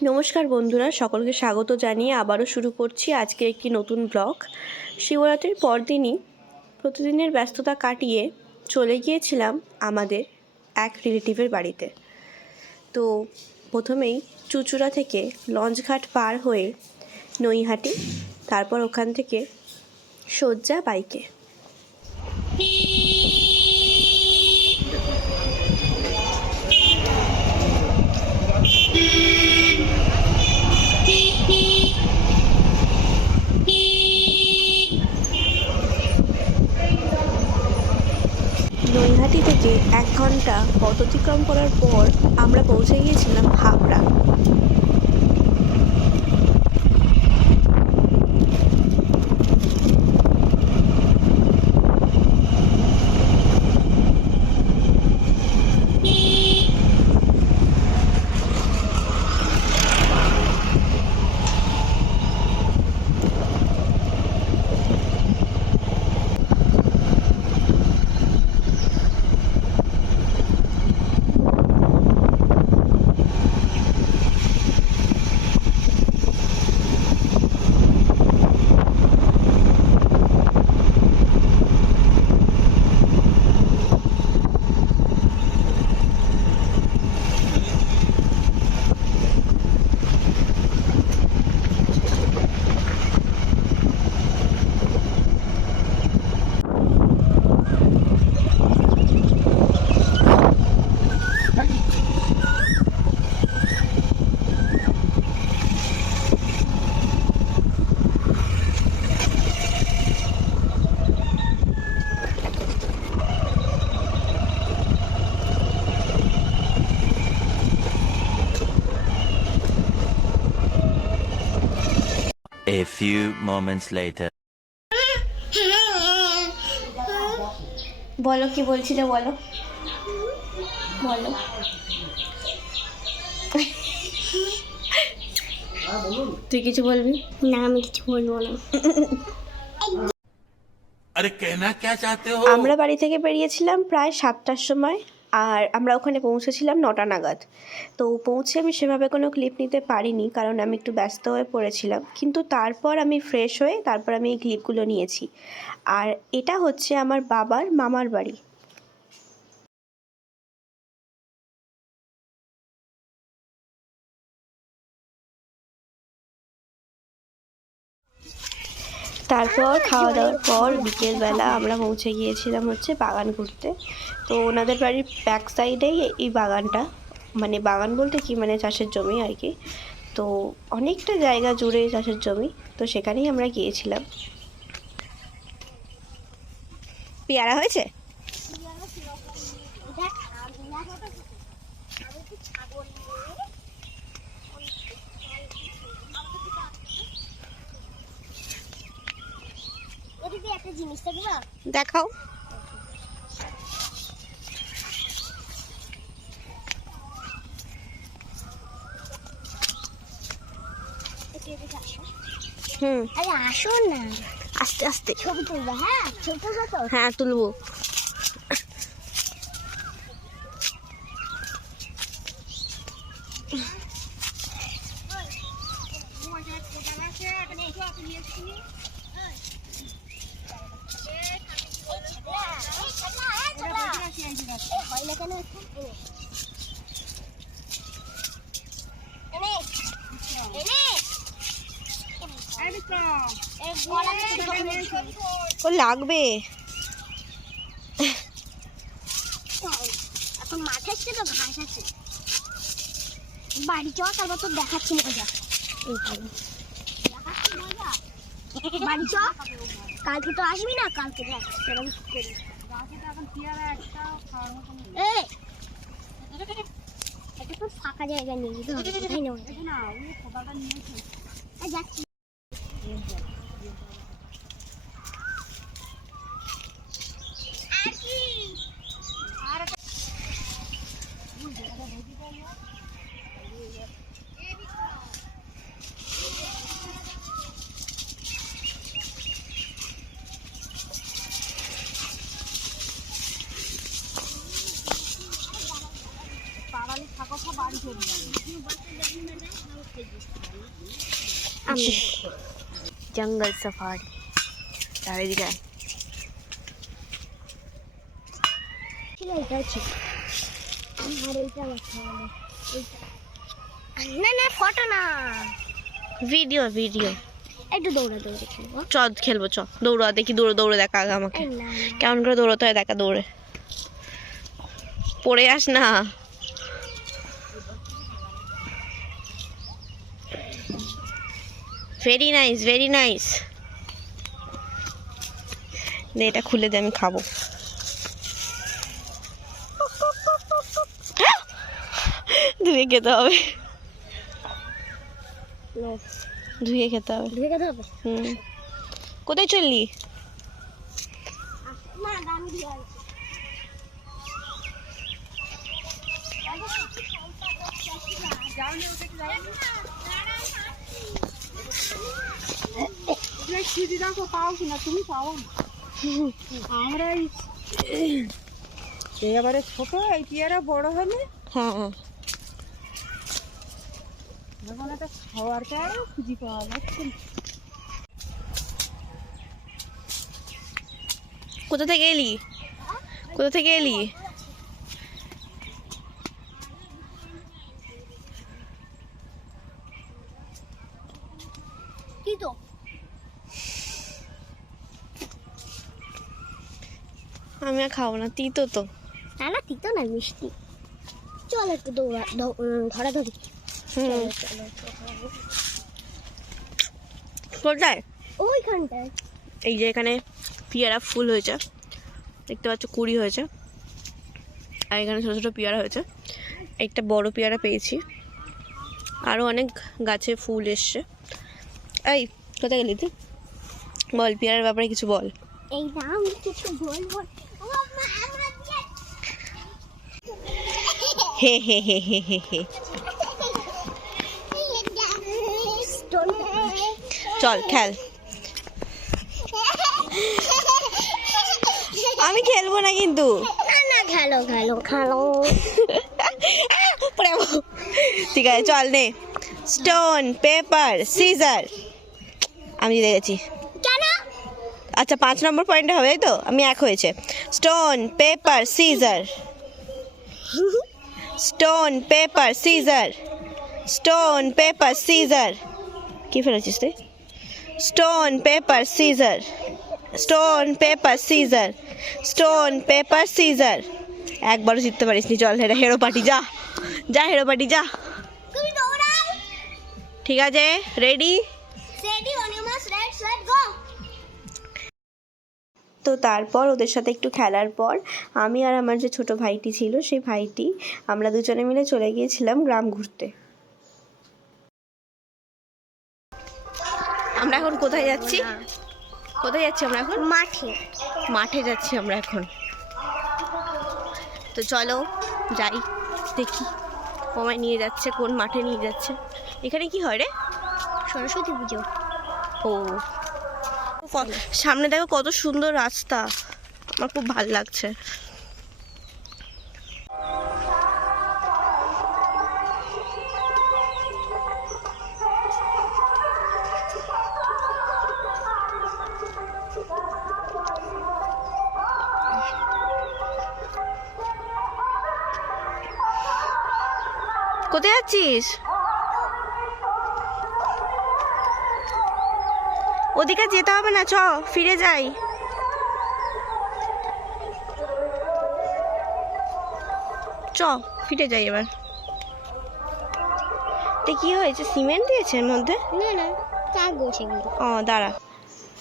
নমস্কার বন্ধুরা, সকলকে স্বাগত জানিয়ে আবারও শুরু করছি আজকে একটি নতুন ব্লগ। শিবরাত্রির পরদিনই প্রতিদিনের ব্যস্ততা কাটিয়ে চলে গিয়েছিলাম আমাদের এক রিলেটিভের বাড়িতে। তো প্রথমেই চুঁচুড়া থেকে লঞ্চঘাট পার হয়ে নৈহাটি, তারপর ওখান থেকে সোজা বাইকে। নৈহাটি থেকে 1 ঘন্টা পথ অতিক্রম করার পর আমরা পৌঁছে গিয়েছিলাম Habra. A few moments later. বলো, কি বলছিলে? বলো বলো। তুই কিছু বলবি না? আমি কিছু বলবো না। अरे कहना क्या चाहते हो? আমরা বাড়ি থেকে বেরিয়েছিলাম প্রায় 7টার সময়, আর আমরা ওখানে পৌঁছেছিলাম 9টা নাগাদ। তো পৌঁছে আমি সেভাবে কোনো ক্লিপ নিতে পারিনি, কারণ আমি একটু ব্যস্ত হয়ে পড়েছিলাম। কিন্তু তারপর আমি ফ্রেশ হয়ে তারপর আমি এই ক্লিপগুলো নিয়েছি। আর এটা হচ্ছে আমার বাবার মামার বাড়ি। তারপর খাওয়া দাওয়ার পর বিকেলবেলা আমরা পৌঁছে গিয়েছিলাম হচ্ছে বাগান ঘুরতে। তো ওনাদের বাড়ির ব্যাক সাইডেই এই বাগানটা, মানে বাগান বলতে কি, মানে চাষের জমি আর কি। তো অনেকটা জায়গা জুড়ে চাষের জমি, তো সেখানেই আমরা গিয়েছিলাম। পেয়ারা হয়েছে? দেখাও। আরে আসো না, আস্তে আস্তে ছবি তুলবে। হ্যাঁ, ছবি তুলবে তো। হ্যাঁ, তুলবো। ও লাগবে। এখন মাঠে আসছে তো, ঘাস আছে। বাড়ি চ, তারপর তো দেখাচ্ছি মজা। বাড়ি চ, কালকে তো আসবি না? কালকে দেখ সেরকম করি। এটা তো ফাঁকা জায়গা নিয়ে যেতে হবে, কোথায় নেব না? যাচ্ছি। বাড়ি চলে আমি জঙ্গল সাফারি চারিদিকে ছিল এটা ছিল আর এইটা বাচ্চা বলে এইটা না না ফটো না ভিডিও ভিডিও একটু দৌড়া দৌড়ে খেলবো চ খেলবো চ দৌড়া দেখি দৌড়ে দৌড়ে দেখা আগে আমাকে এই না কেমন করে দৌড়াতে হয় দেখা দৌড়ে পড়ে আস না ভেরি নাইস ভেরি নাইস এটা খুলে দে আমি খাবো ধুয়ে খেতে হবে ধুয়ে খেতে হবে ধুয়ে খেতে হবে হুম কোথায় চললি না দামি দিয়ে আছে আমরা এবারে ছোট এই পেয়ারা বড় হলে হ্যাঁ যখন একটা খাওয়ার পেয়ারা খুঁজি পাওয়া যাচ্ছে না। কোথা থেকে এলি কোথা থেকে এলি কি তো আমি আর খাবো না তিতো তো না না তিতো না মিষ্টি চল একটু দৌড়া ধরা ধরি হুম কোথায় ওইখানটায় এই যে এখানে পেয়ারা ফুল হয়েছে দেখতে পাচ্ছ কুড়ি হয়েছে আর এখানে ছোটো ছোটো পেয়ারা হয়েছে একটা বড় পেয়ারা পেয়েছি আরও অনেক গাছে ফুল এসছে এই কোথায় গেলি তুই বল পেয়ারার ব্যাপারে কিছু বল এই নাম কিছু বলবো ও মা আমরা হে হে হে হে হে হে চল খেল আমি খেলবো না কিন্তু না না খেলো খেলো খেলো পড়ে যাবো। ঠিক আছে চল নে স্টোন পেপার সিজার আমি জিতে গেছি কেন আচ্ছা 5 নম্বর পয়েন্টে হবে তাই তো আমি 1 হয়েছে stone paper scissor stone paper scissor stone paper scissor কি ফেলেছিস তুই stone paper scissor stone paper scissor stone paper scissor একবারও জিততে পারিস নি চল এটা হেরো পার্টি যা যা হেরো পার্টি যা তুমি দৌড়াও ঠিক আছে ready ready on you must let's go তো তারপর ওদের সাথে একটু খেলার পর আমি আর আমার যে ছোট ভাইটি ছিল সেই ভাইটি আমরা দুজনে মিলে চলে গিয়েছিলাম গ্রাম ঘুরতে আমরা এখন কোথায় যাচ্ছি কোথায় যাচ্ছি আমরা এখন মাঠে মাঠে যাচ্ছি আমরা এখন তো চলো যাই দেখি আমায় নিয়ে যাচ্ছে কোন মাঠে নিয়ে যাচ্ছে এখানে কি হয় রে সরস্বতী পুজো ও সামনে দেখো কত সুন্দর রাস্তা আমার খুব ভালো লাগছে কোথায় যাচ্ছিস ওদিকে যেতে হবে না চ ফিরে যাই চ ফিরে যাই এবার এটা কি হয়েছে সিমেন্ট দিয়েছে এর মধ্যে না না কাগজ এগুলো ও দাঁড়া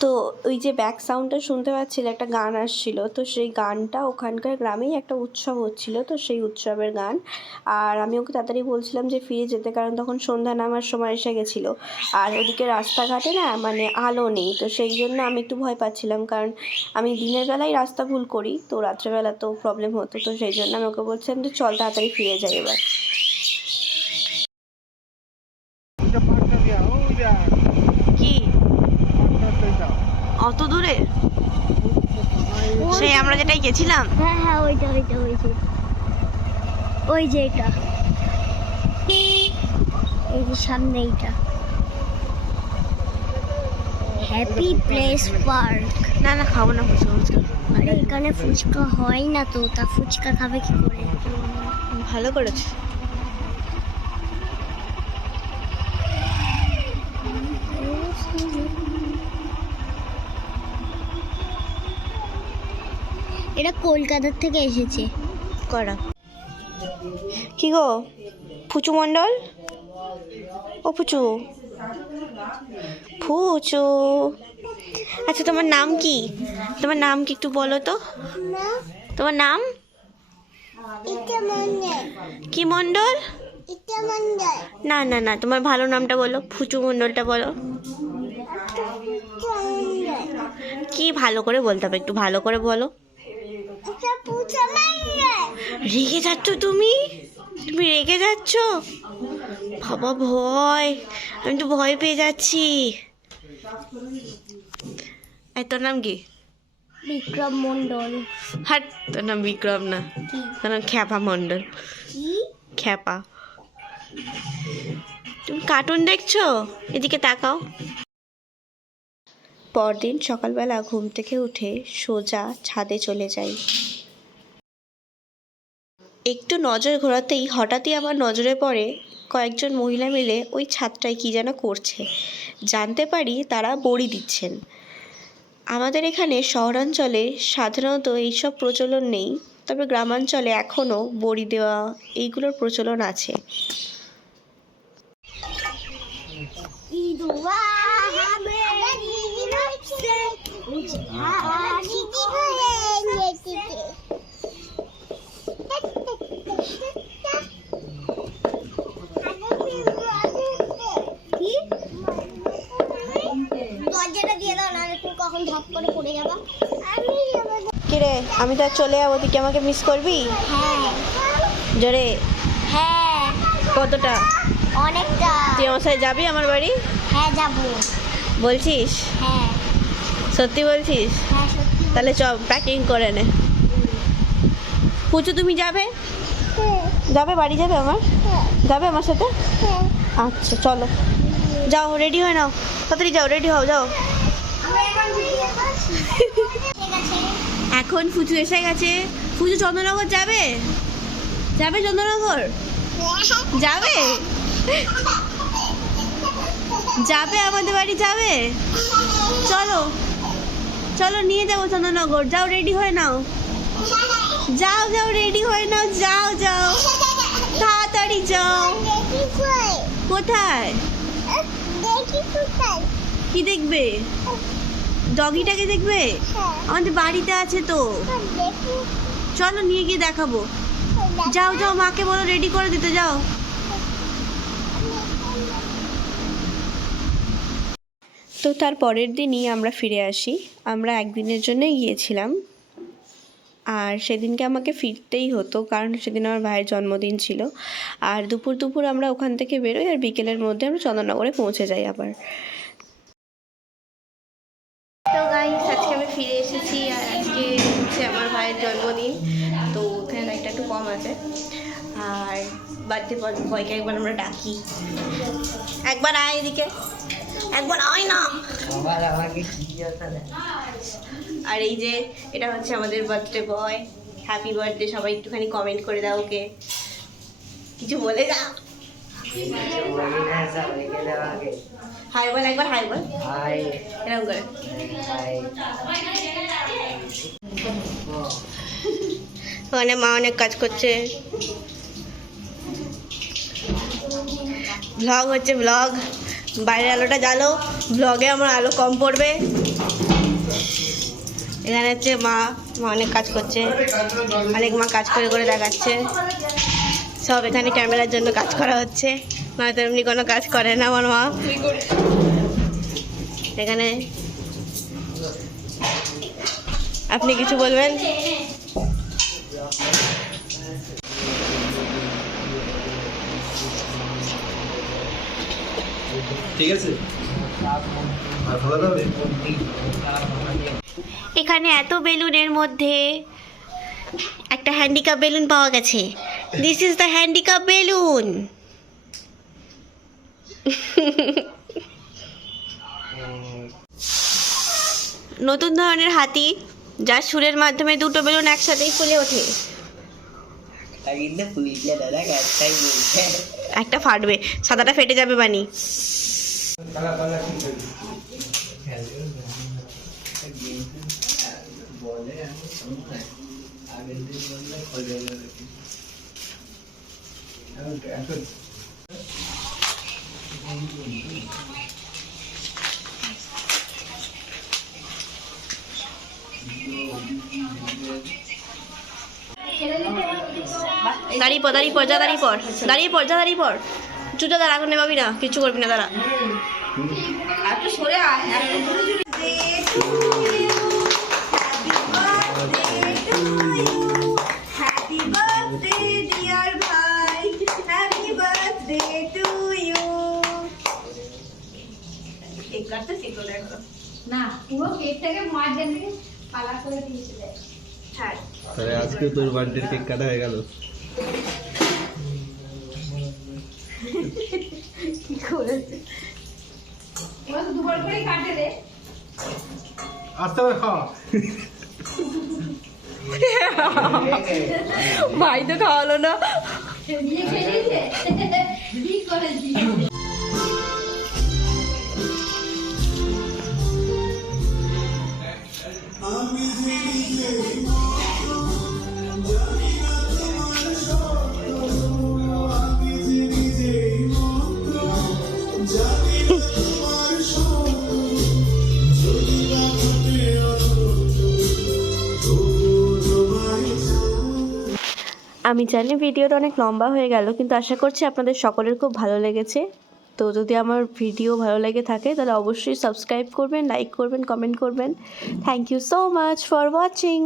তো ওই যে ব্যাক সাউন্ডটা শুনতে পাচ্ছিল একটা গান আসছিল তো সেই গানটা ওখানকার গ্রামেই একটা উৎসব হচ্ছিল তো সেই উৎসবের গান আর আমি ওকে তাড়াতাড়ি বলছিলাম যে ফিরে যেতে কারণ তখন সন্ধ্যা নামার সময় এসে গেছিলো আর ওদিকে রাস্তাঘাটে না মানে আলো নেই তো সেই জন্য আমি একটু ভয় পাচ্ছিলাম কারণ আমি দিনের বেলায় রাস্তা ভুল করি তো রাত্রেবেলা তো প্রবলেম হতো তো সেই জন্য আমি ওকে বলছিলাম যে চল তাড়াতাড়ি ফিরে যাই এবার কি অত দূরে সেই আমরা যেটাই গেছিলাম হ্যাঁ হ্যাঁ ওইটা ওইটা ওই যে এটা এই যে সামনে এইটা হ্যাপি প্লেস পার্ক। না না, খাবো না ফুচকা ফুচকা। আরে এখানে ফুচকা হয় না তো, তা ফুচকা খাবে কি করে? ভালো করেছে। এটা কলকাতার থেকে এসেছে। করা কি গো ফুচু মণ্ডল? ও ফুচু, ফুচু, আচ্ছা তোমার নাম কি? তোমার নাম কি একটু বলো তো? তোমার নাম কি মণ্ডল? না না না, তোমার ভালো নামটা বলো, ফুচু মণ্ডলটা বলো। কি ভালো করে বলতে হবে, একটু ভালো করে বলো। রেগে যাচ্ছ তুমি? তুমি রেগে যাচ্ছ? বাবা ভয়, আমি তো ভয় পেয়ে যাচ্ছি। তোর নাম কি? বিক্রম মন্ডল। হাট, তোর নাম বিক্রম না, তোর নাম খ্যাপা মণ্ডল। খ্যাপা। তুমি কার্টুন দেখছো? এদিকে তাকাও। পরদিন সকালবেলা ঘুম থেকে উঠে সোজা ছাদে চলে যাই। একটু নজর ঘোরাতেই হঠাৎই আমার নজরে পড়ে কয়েকজন মহিলা মিলে ওই ছাদটায় কী যেন করছে। জানতে পারি তারা বড়ি দিচ্ছেন। আমাদের এখানে শহরাঞ্চলে সাধারণত এইসব প্রচলন নেই, তবে গ্রামাঞ্চলে এখনও বড়ি দেওয়া এইগুলোর প্রচলন আছে। কিরে, আমি তো আর চলে যাবো, তুই কি আমাকে মিস করবি? হ্যাঁ জোরে। হ্যাঁ, কতটা? অনেকটা। তুই আমার সাথে যাবি আমার বাড়ি? হ্যাঁ যাবো। বলছিস? হ্যাঁ সত্যি বলছিস? হ্যাঁ সত্যি। তাহলে চ, প্যাকিং করে নে। পুচু তুমি যাবে? যাবে বাড়ি যাবে আমার? যাবে আমার সাথে? আচ্ছা চলো, যাও রেডি হয়ে নাও, তাড়াতাড়ি যাও, রেডি হও, যাও। এখন ফুচু এসে গেছে। ফুচু চন্দ্রনগর যাবে? যাবে চন্দ্রনগর? যাবে? যাবে আমাদের বাড়ি যাবে? চলো চলো, নিয়ে যাবো চন্দ্রনগর। যাও রেডি হয়ে নাও, যাও যাও রেডি হয়ে নাও, যাও যাও তাড়াতাড়ি যাও। কোথায়? কি দেখবে? ডগিটাকে দেখবে? আমাদের বাড়িতে আছে তো, চলো নিয়ে গিয়ে দেখাবো। যাও যাও, মাকে বলো রেডি করে দিতে, যাও। তো তার পরের দিনই আমরা ফিরে আসি। আমরা একদিনের জন্যই গিয়েছিলাম, আর সেদিনকে আমাকে ফিরতেই হতো, কারণ সেদিন আমার ভাইয়ের জন্মদিন ছিল। আর দুপুর দুপুর আমরা ওখান থেকে বেরোই, আর বিকেলের মধ্যে আমরা চন্দননগরে পৌঁছে যাই আবার। তো গাইস, আজকে আমি ফিরে এসেছি, আর আজকে হচ্ছে আমার ভাইয়ের জন্মদিন, তো ওখানে লাইটটা একটু কম আছে। আর বার্থডে বয়কে একবার আমরা ডাকি, একবার আয় এদিকে, একবার আয় না। আর এই যে এটা হচ্ছে আমাদের বার্থডে বয়। হ্যাপি বার্থডে, সবাই একটুখানি কমেন্ট করে দাও, ওকে কিছু বলে দাও। হাই বল একবার, হাই বল, এরকম করে। ওখানে মা অনেক কাজ করছে, ব্লগ হচ্ছে, ব্লগ। বাইরের আলোটা জ্বালো, ব্লগে আমার আলো কম পড়বে। এখানে হচ্ছে মা অনেক কাজ করছে, অনেক মা কাজ করে করে দেখাচ্ছে। সব এখানে ক্যামেরার জন্য কাজ করা হচ্ছে, নয়তো এমনি কোনো কাজ করে না আমার মা। এখানে আপনি কিছু বলবেন? ঠিক আছে, এখানে এত বেলুনের মধ্যে একটা হ্যান্ডিক্যাপ বেলুন পাওয়া গেছে। This is the handicap balloon. নতুন ধরনের হাতি, যার সুরের মাধ্যমে দুটো বেলুন একসাথেই ফুলে ওঠে। একটা ফাটবে, সাদাটা ফেটে যাবে বানি। দাঁড়িয়ে পড়, দাঁড়িয়ে পড়, যা দাঁড়িয়ে পড়, দাঁড়িয়ে পড়, যা দাঁড়িয়ে পড়। চুটা দাঁড়া, আগুন নেবাবি না, কিচ্ছু করবি না, দাঁড়া। না পুরো কেকটাকে মাঝখান থেকে পালা করে দিয়েছে দেখ। ছাড়। তাহলে আজকে তোর বার্থডে কেক কাটা হয়ে গেল। কি করেছে? ওরা তো দুবার করেই কাটে রে। আস্তে করে খাওয়া। ভাই তো খাওয়ালো না। দিয়ে খেয়েছে। কি করেছি? আমি জানি ভিডিওটা অনেক লম্বা হয়ে গেল, কিন্তু আশা করছি আপনাদের সকলের খুব ভালো লেগেছে। তো যদি আমার ভিডিও ভালো লেগে থাকে তাহলে অবশ্যই সাবস্ক্রাইব করবেন, লাইক করবেন, কমেন্ট করবেন। Thank you so much for watching.